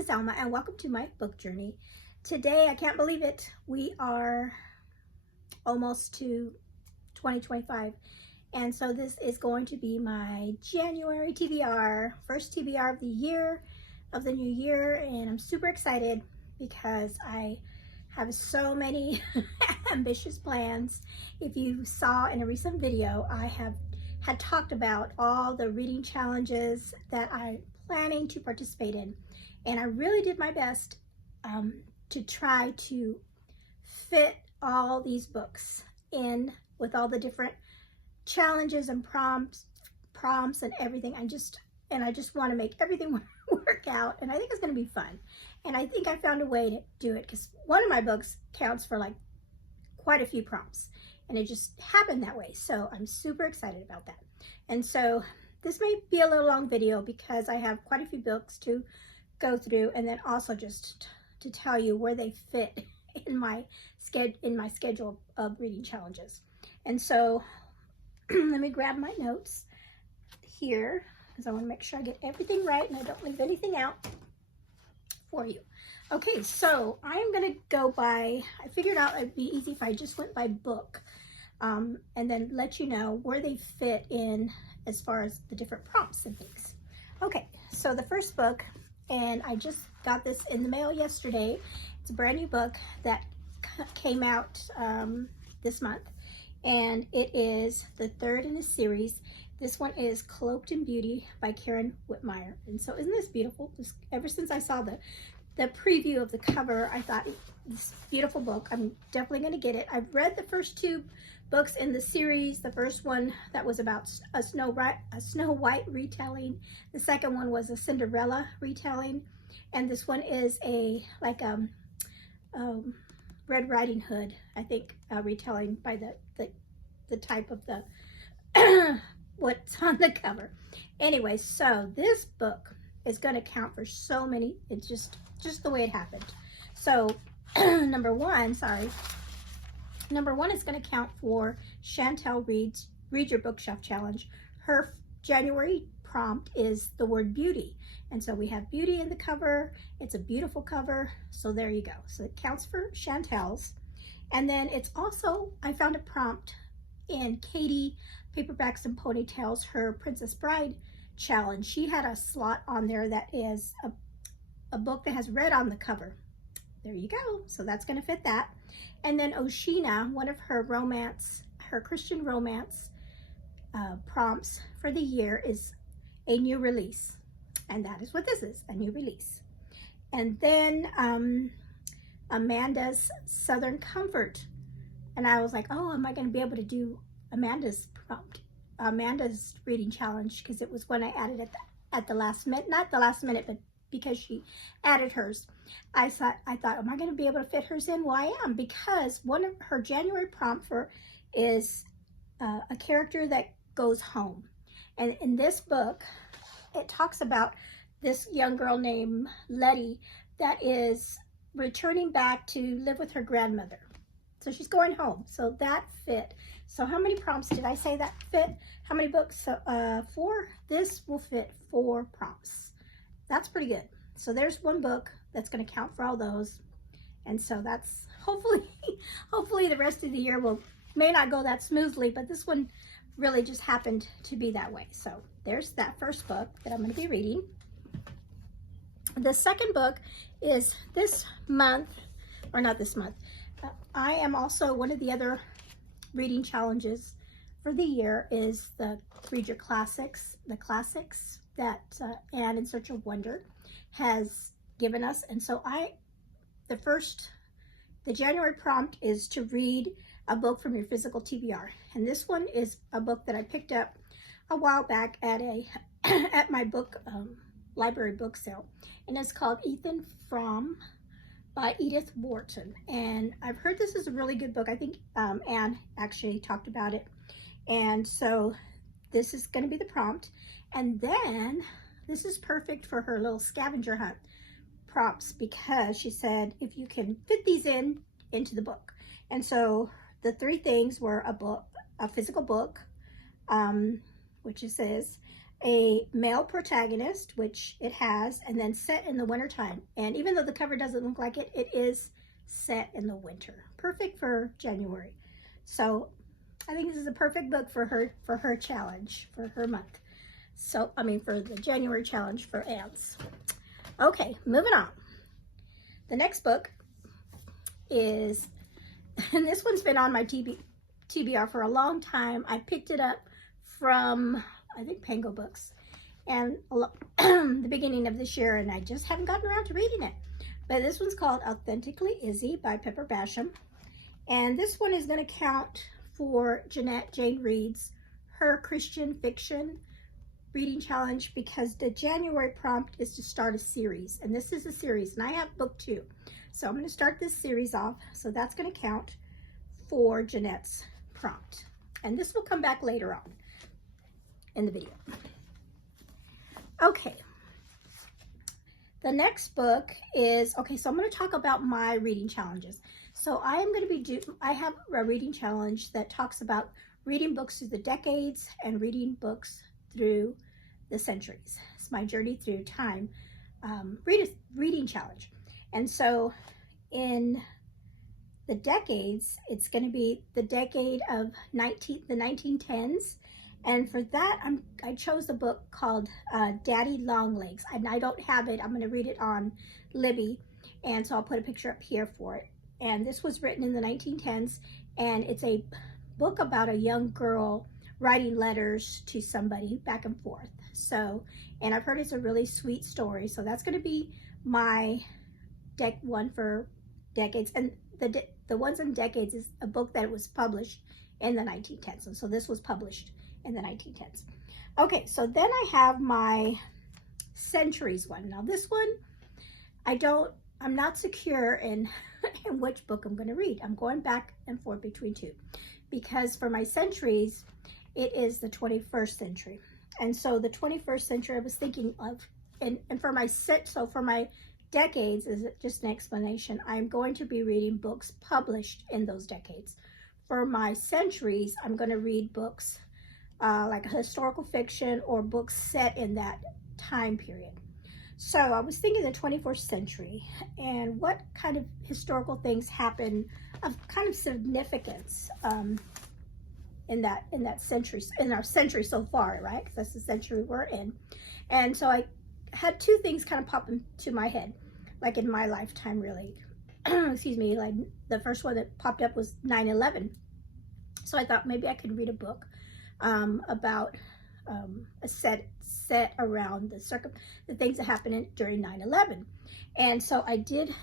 is Alma and welcome to my book journey. Today, I can't believe it, we are almost to 2025, and so this is going to be my January TBR, first TBR of the year, of the new year, and I'm super excited because I have so many ambitious plans. If you saw in a recent video, I had talked about all the reading challenges that I'm planning to participate in, and I really did my best to try to fit all these books in with all the different challenges and prompts and everything. I just want to make everything work out, and I think it's going to be fun. And I think I found a way to do it because one of my books counts for like quite a few prompts, and it just happened that way. So I'm super excited about that. And so this may be a little long video because I have quite a few books to go through, and then also just to tell you where they fit in my schedule of reading challenges. And so let me grab my notes here because I want to make sure I get everything right and I don't leave anything out for you. Okay, so I'm gonna go by, I figured out it'd be easy if I just went by book and then let you know where they fit in as far as the different prompts and things. Okay, so the first book, and I just got this in the mail yesterday. It's a brand new book that came out this month, and it is the third in a series. This one is Cloaked in Beauty by Karen Whitmire. And so isn't this beautiful? Ever since I saw the preview of the cover, I thought, this beautiful book, I'm definitely going to get it. I've read the first two books in the series. The first one that was about a Snow White retelling. The second one was a Cinderella retelling. And this one is like Red Riding Hood, I think, retelling by the type of the what's on the cover. Anyway, so this book is going to count for so many. It's just the way it happened. So number one is going to count for Chantel Reed's Read Your Bookshelf Challenge. Her January prompt is the word beauty. And so we have beauty in the cover. It's a beautiful cover. So there you go. So it counts for Chantel's. And then it's also, I found a prompt in Katie Paperbacks and Ponytails, her Princess Bride challenge. She had a slot on there that is a book that has red on the cover. There you go. So that's going to fit that. And then Oshina, one of her Christian romance prompts for the year is a new release. And that is what this is, a new release. And then Amanda's Southern Comfort. And I was like, oh, am I going to be able to do Amanda's prompt, Amanda's reading challenge? Because it was when I added it at the last minute, not the last minute, but because she added hers. I thought, am I going to be able to fit hers in? Well, I am, because one of her January prompt is a character that goes home. And in this book, it talks about this young girl named Letty that is returning back to live with her grandmother. So she's going home. So that fit. So how many prompts did I say that fit? How many books? So 4. This will fit 4 prompts. That's pretty good. So there's one book that's going to count for all those. And so that's hopefully the rest of the year may not go that smoothly, but this one really just happened to be that way. So there's that first book that I'm going to be reading. The second book is this month, or not this month. I am also, one of the other reading challenges for the year is the Read Your Classics, the classics that Anne in Search of Wonder has given us. And so the January prompt is to read a book from your physical TBR. And this one is a book that I picked up a while back at at my book library book sale. And it's called Ethan Frome by Edith Wharton. And I've heard this is a really good book. I think Anne actually talked about it. And so this is going to be the prompt. And then this is perfect for her little scavenger hunt prompts, because she said if you can fit these into the book. And so the 3 things were a book, a physical book, which it says, a male protagonist, which it has, and then set in the wintertime. And even though the cover doesn't look like it, it is set in the winter. Perfect for January. So I think this is a perfect book for her challenge, for her month. So, I mean, for the January challenge for ants. Okay, moving on. The next book is, and this one's been on my TBR for a long time. I picked it up from, I think, Pango Books, and the beginning of this year, and I just haven't gotten around to reading it. But this one's called Authentically Izzy by Pepper Basham. And this one is going to count for Jeanette Jane Reed's her Christian fiction reading challenge, because the January prompt is to start a series, and this is a series, and I have book 2, so I'm going to start this series off, so that's going to count for Jeanette's prompt, and this will come back later on in the video. Okay, the next book is, okay, so I'm going to talk about my reading challenges. So I am going to I have a reading challenge that talks about reading books through the decades and reading books through the centuries. It's my journey through time reading challenge. And so in the decades, it's going to be the decade of the 1910s. And for that, I chose a book called Daddy Longlegs. And I don't have it. I'm going to read it on Libby. And so I'll put a picture up here for it. And this was written in the 1910s. And it's a book about a young girl writing letters to somebody back and forth. So, and I've heard it's a really sweet story. So that's going to be my one for decades. And the ones in decades is a book that was published in the 1910s. And so this was published in the 1910s. Okay, so then I have my centuries one. Now this one, I'm not secure in which book I'm going to read. I'm going back and forth between two, because for my centuries, it is the 21st century. And so the 21st century I was thinking of, and for my decades, is just an explanation, I'm going to be reading books published in those decades. For my centuries, I'm going to read books like historical fiction or books set in that time period. So I was thinking the 21st century and what kind of historical things happen of kind of significance in that century, in our century so far, right? Because that's the century we're in. And so I had two things kind of pop into my head, like in my lifetime, really. Excuse me, like the first one that popped up was 9/11. So I thought maybe I could read a book about a set around the things that happened during 9/11. And so I did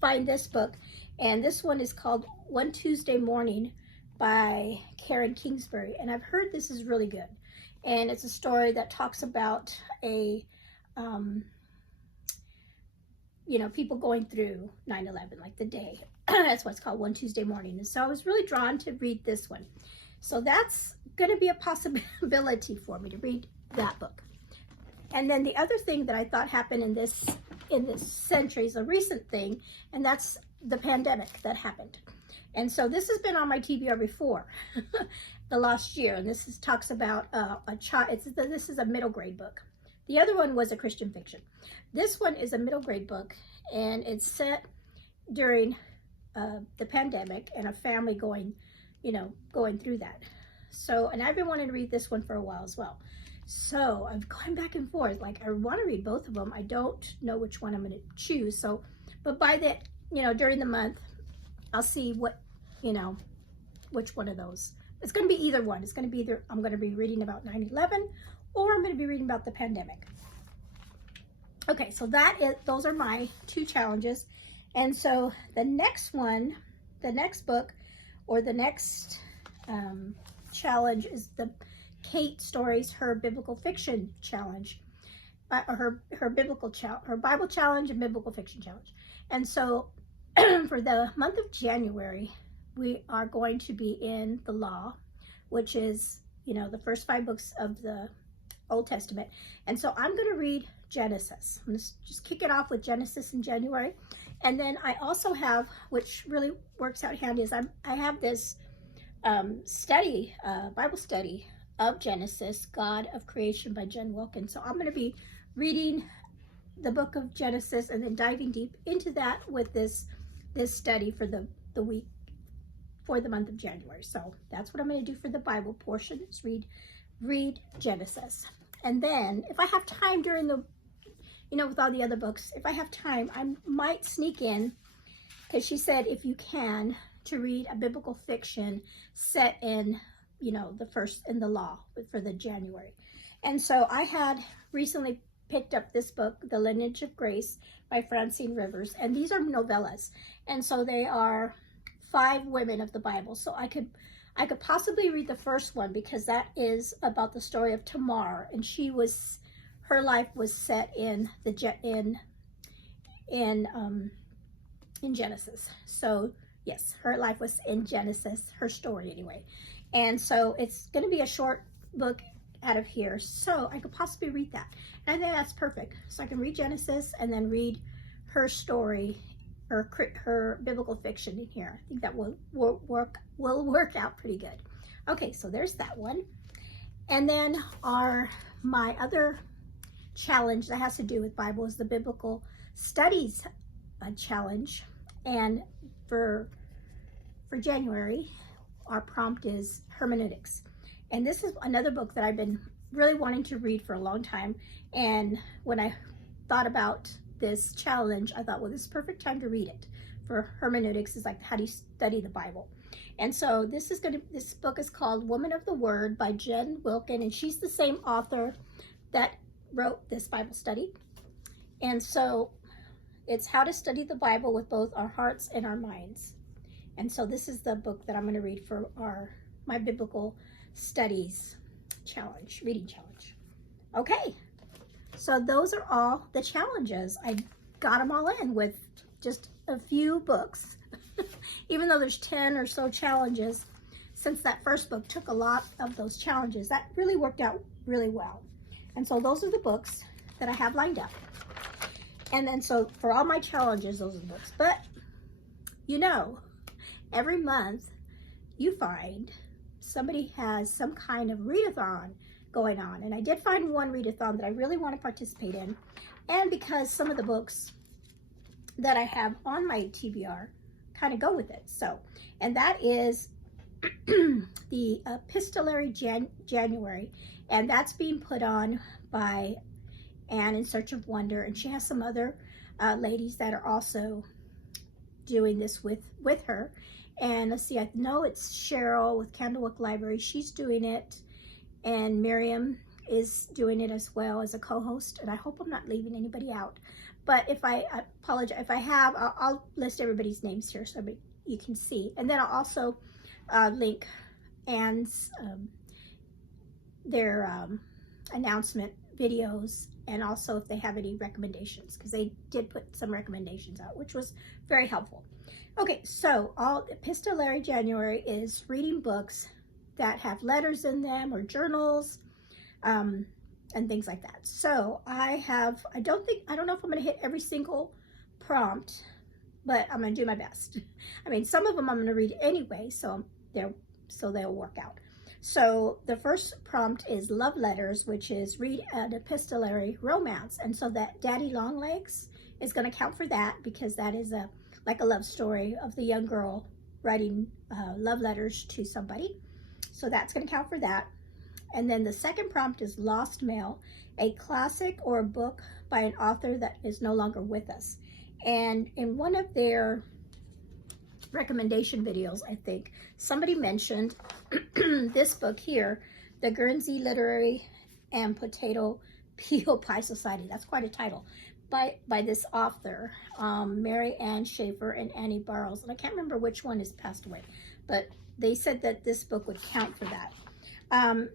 find this book, and this one is called One Tuesday Morning by Karen Kingsbury, and I've heard this is really good. And it's a story that talks about people going through 9/11, like the day. That's what it's called, One Tuesday Morning. And so I was really drawn to read this one. So that's going to be a possibility for me to read that book. And then the other thing that I thought happened in this century is a recent thing, and that's the pandemic that happened. And so this has been on my TBR before, the last year, and this talks about a child. This is a middle grade book. The other one was a Christian fiction. This one is a middle grade book, and it's set during the pandemic and a family going through that. So, and I've been wanting to read this one for a while as well. So I'm going back and forth. Like, I want to read both of them. I don't know which one I'm going to choose. So, but by that, during the month, I'll see which one of those. It's going to be either one. It's going to be either I'm going to be reading about 9/11 or I'm going to be reading about the pandemic. Okay, so those are my two challenges. And so the next book, or the next challenge is the Kate Stories Her Biblical Fiction Challenge, or her Bible Challenge and Biblical Fiction Challenge. And so for the month of January, we are going to be in the Law, which is the first 5 books of the Old Testament. And so I'm going to read Genesis. I'm going to just kick it off with Genesis in January. And then I also have, which really works out handy, is I have this Bible study of Genesis, God of Creation by Jen Wilkins. So I'm going to be reading the book of Genesis and then diving deep into that with this study for the week, for the month of January. So that's what I'm going to do for the Bible portion, is read Genesis. And then if I have time during the, with all the other books, if I have time, I might sneak in, because she said if you can, to read a biblical fiction set in, the first in the law for the January. And so I had recently picked up this book, The Lineage of Grace by Francine Rivers, and these are novellas. And so they are 5 women of the Bible. So I could possibly read the first one, because that is about the story of Tamar, and her life was set in Genesis. So yes, her life was in Genesis, her story anyway. And so it's going to be a short book out of here, so I could possibly read that. And I think that's perfect. So I can read Genesis and then read her story, her biblical fiction in here. I think that will work out pretty good. Okay, so there's that one. And then my other challenge that has to do with Bible is the Biblical Studies challenge. And for January, our prompt is hermeneutics. And this is another book that I've been really wanting to read for a long time. And when I thought about this challenge, I thought, well, this is the perfect time to read it. For hermeneutics is like, how do you study the Bible? And so this book is called Woman of the Word by Jen Wilkins, and she's the same author that wrote this Bible study. And so it's how to study the Bible with both our hearts and our minds. And so this is the book that I'm going to read for my biblical studies challenge, reading challenge. Okay, so those are all the challenges. I got them all in with just a few books, even though there's 10 or so challenges. Since that first book took a lot of those challenges, that really worked out really well. And so those are the books that I have lined up. And then so for all my challenges, those are the books. But every month you find somebody has some kind of readathon going on. And I did find one readathon that I really want to participate in. And because some of the books that I have on my TBR kind of go with it. So, and that is the Epistolary January. And that's being put on by Anne in Search of Wonder. And she has some other ladies that are also doing this with her. And let's see, I know it's Cheryl with Candlewick Library. She's doing it. And Miriam is doing it as well as a co-host. And I hope I'm not leaving anybody out. But if I apologize, if I have, I'll list everybody's names here so you can see. And then I'll also link Anne's, their announcement videos, and also if they have any recommendations, because they did put some recommendations out, which was very helpful. Okay, so Epistolary January is reading books that have letters in them or journals, and things like that. So I don't know if I'm going to hit every single prompt, but I'm going to do my best. I mean, some of them I'm going to read anyway, so they'll work out. So the first prompt is love letters, which is read an epistolary romance. And so that Daddy Longlegs is going to count for that, because that is like a love story of the young girl writing love letters to somebody. So that's going to count for that. And then the second prompt is Lost Mail, a classic or a book by an author that is no longer with us. And in one of their recommendation videos, I think, somebody mentioned this book here, The Guernsey Literary and Potato Peel Pie Society. That's quite a title. By this author, Mary Ann Schaefer and Annie Burroughs. And I can't remember which one has passed away, but they said that this book would count for that.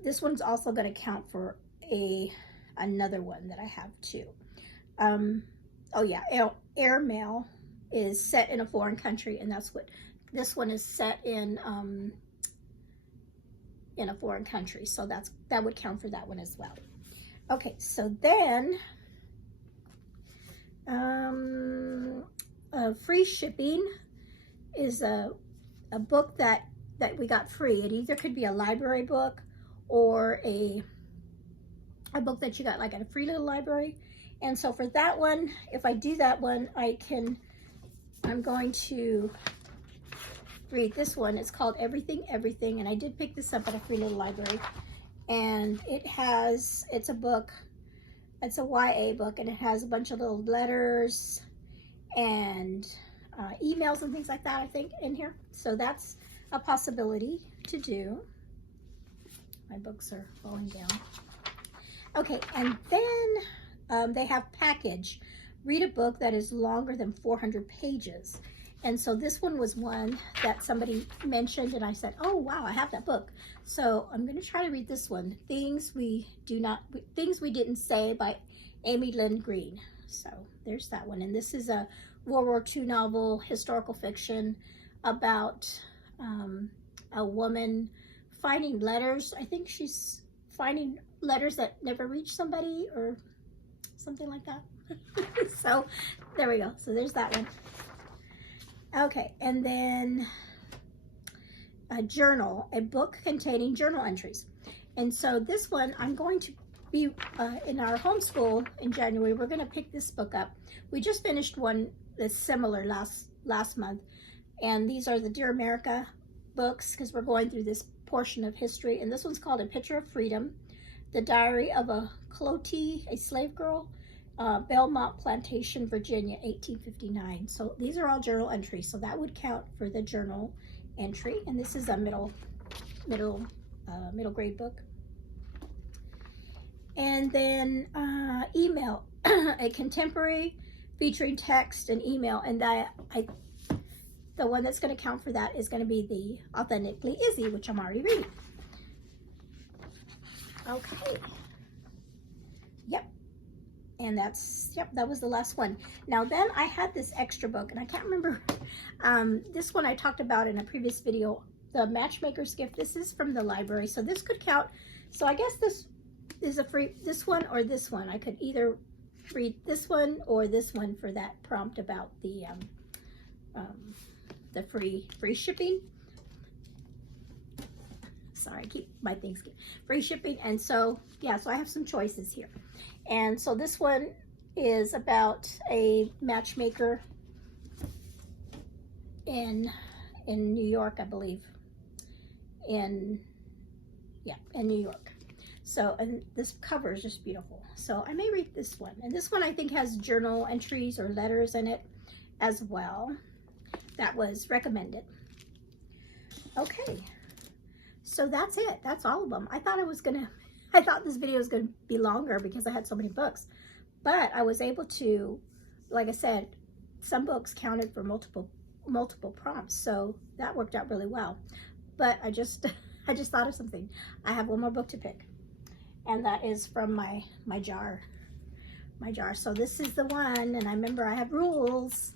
This one's also going to count for another one that I have too. Oh yeah, Airmail is set in a foreign country, and that's what this one is set in a foreign country. So that would count for that one as well. Okay, so then free shipping is a book that we got free. It either could be a library book or a book that you got like at a free little library. And so for that one, if I do that one, I'm going to read this one. It's called Everything, Everything. And I did pick this up at a free little library. And it's a book, it's a YA book, and it has a bunch of little letters and emails and things like that, I think, in here. So that's a possibility to do. My books are falling down. Okay, and then they have package. Read a book that is longer than 400 pages. And so this one was one that somebody mentioned, and I said, oh wow, I have that book. So I'm going to try to read this one, Things We Didn't Say by Amy Lynn Green. So there's that one. And this is a World War II novel, historical fiction, about a woman finding letters. I think she's finding letters that never reached somebody or something like that. So there we go. So there's that one. Okay, and then a journal, a book containing journal entries. And so this one, I'm going to be in our homeschool in January. We're going to pick this book up. We just finished one that's similar last month, and these are the Dear America books, because we're going through this portion of history. And this one's called A Picture of Freedom, The Diary of a Clotie, a Slave Girl, Belmont Plantation, Virginia, 1859. So these are all journal entries, so that would count for the journal entry. And this is a middle grade book. And then email, a contemporary featuring text and email. And the one that's going to count for that is going to be the Authentically Izzy, which I'm already reading. Okay. Yep. And that was the last one. Now then I had this extra book, and I can't remember, this one I talked about in a previous video, The Matchmaker's Gift. This is from the library, so this could count. So I guess this is this one or this one. I could either read this one or this one for that prompt about the free shipping. Sorry, my things get free shipping. And so yeah, so I have some choices here. And so this one is about a matchmaker in New York, I believe. In New York. So, and this cover is just beautiful. So I may read this one. And this one I think has journal entries or letters in it as well. That was recommended. Okay. So that's it. That's all of them. I thought this video was going to be longer because I had so many books, but I was able to, like I said, some books counted for multiple prompts, so that worked out really well. But I just thought of something. I have one more book to pick, and that is from my jar. So this is the one, and I remember I have rules.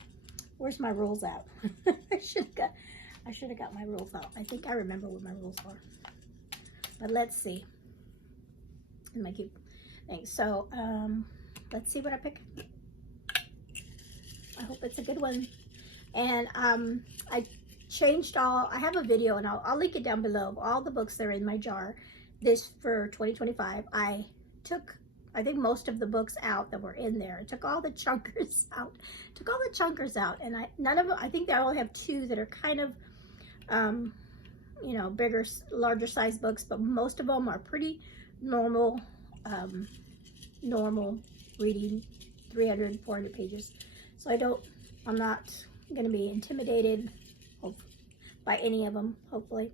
Where's my rules at? I should have got my rules out. I think I remember what my rules are. But let's see. My cute thing. So let's see what I pick. I hope it's a good one. And I changed I have a video, and I'll link it down below of all the books that are in my jar. This for 2025. I took, I think, most of the books out that were in there. I took all the chunkers out. And none of them, I think I only have two that are kind of you know, bigger, larger size books, but most of them are pretty normal reading, 300, 400 pages. So I'm not going to be intimidated by any of them, hopefully.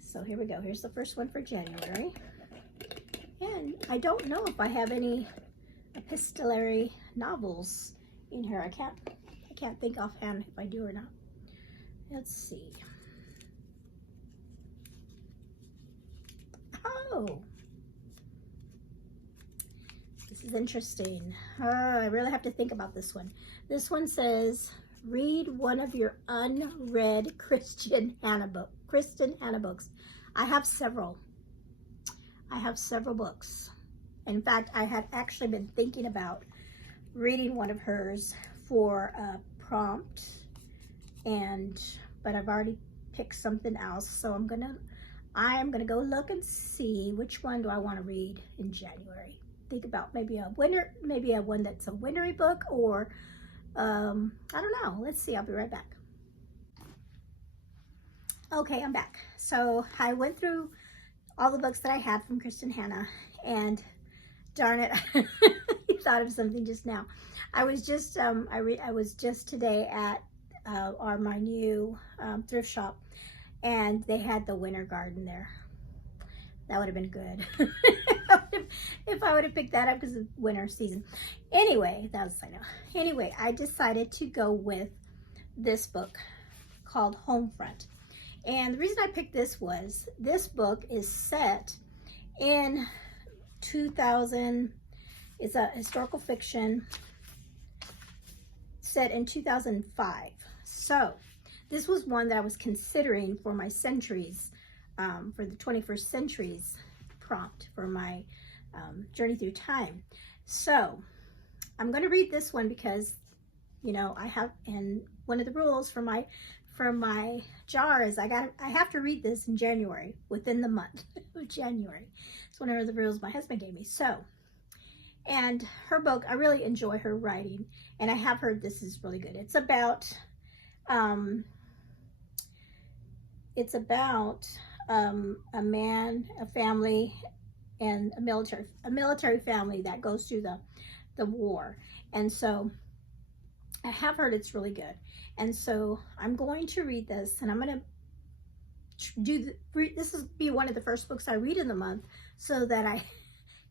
So here we go. Here's the first one for January. And I don't know if I have any epistolary novels in here. I can't think offhand if I do or not. Let's see. Oh, this is interesting. I really have to think about this one. This one says, read one of your unread Kristen Hannah books. I have several books. In fact, I had actually been thinking about reading one of hers for a prompt, but I've already picked something else, so I'm gonna I am going to go look and see which one do I want to read in January. Think about maybe a winter, maybe a one that's a wintry book, or I don't know. Let's see. I'll be right back. Okay, I'm back. So I went through all the books that I had from Kristen Hanna, and darn it, I thought of something just now. I was just I was just today at my new thrift shop, and they had the Winter Garden there. That would have been good if I would have picked that up because of winter season. Anyway, that was a side note. Anyway, I decided to go with this book called Homefront. And the reason I picked this was this book is set in 2000. It's a historical fiction set in 2005. So this was one that I was considering for my centuries, for the 21st centuries prompt for my journey through time. So I'm going to read this one because, you know, I have, and one of the rules for my jar is I have to read this in January, within the month of January. It's one of the rules my husband gave me. So, and her book, I really enjoy her writing, and I have heard this is really good. It's about a man, a family, and a military family that goes through the war. And so I have heard it's really good. And so I'm going to read this, and I'm going to this will be one of the first books I read in the month, so that I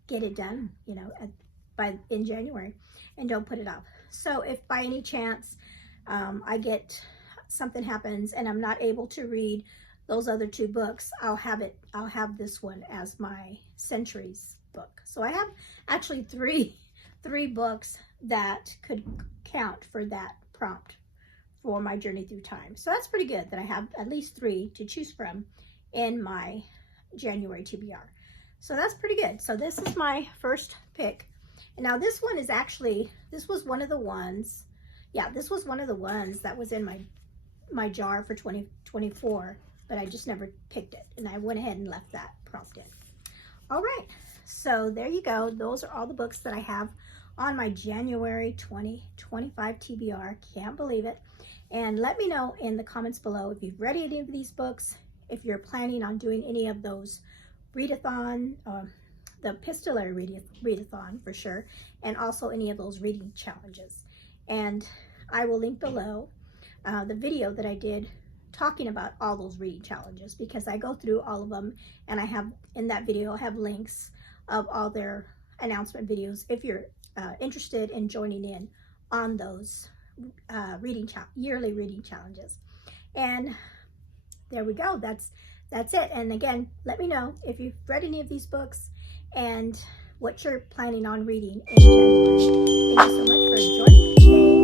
get it done, you know, in January, and don't put it off. So if by any chance something happens and I'm not able to read those other two books, I'll have this one as my centuries book. So I have actually three books that could count for that prompt for my journey through time. So that's pretty good that I have at least 3 to choose from in my January TBR. So that's pretty good. So this is my first pick. And now this one is actually, this was one of the ones that was in my jar for 2024, but I just never picked it. And I went ahead and left that prompt in. All right, so there you go. Those are all the books that I have on my January 2025 TBR. Can't believe it. And let me know in the comments below if you've read any of these books, if you're planning on doing any of those Readathon, the Epistolary Readathon for sure, and also any of those reading challenges. And I will link below the video that I did talking about all those reading challenges, because I go through all of them, and I have, in that video, I have links of all their announcement videos if you're interested in joining in on those yearly reading challenges. And there we go. That's it. And again, let me know if you've read any of these books and what you're planning on reading in January. Thank you so much for joining me today.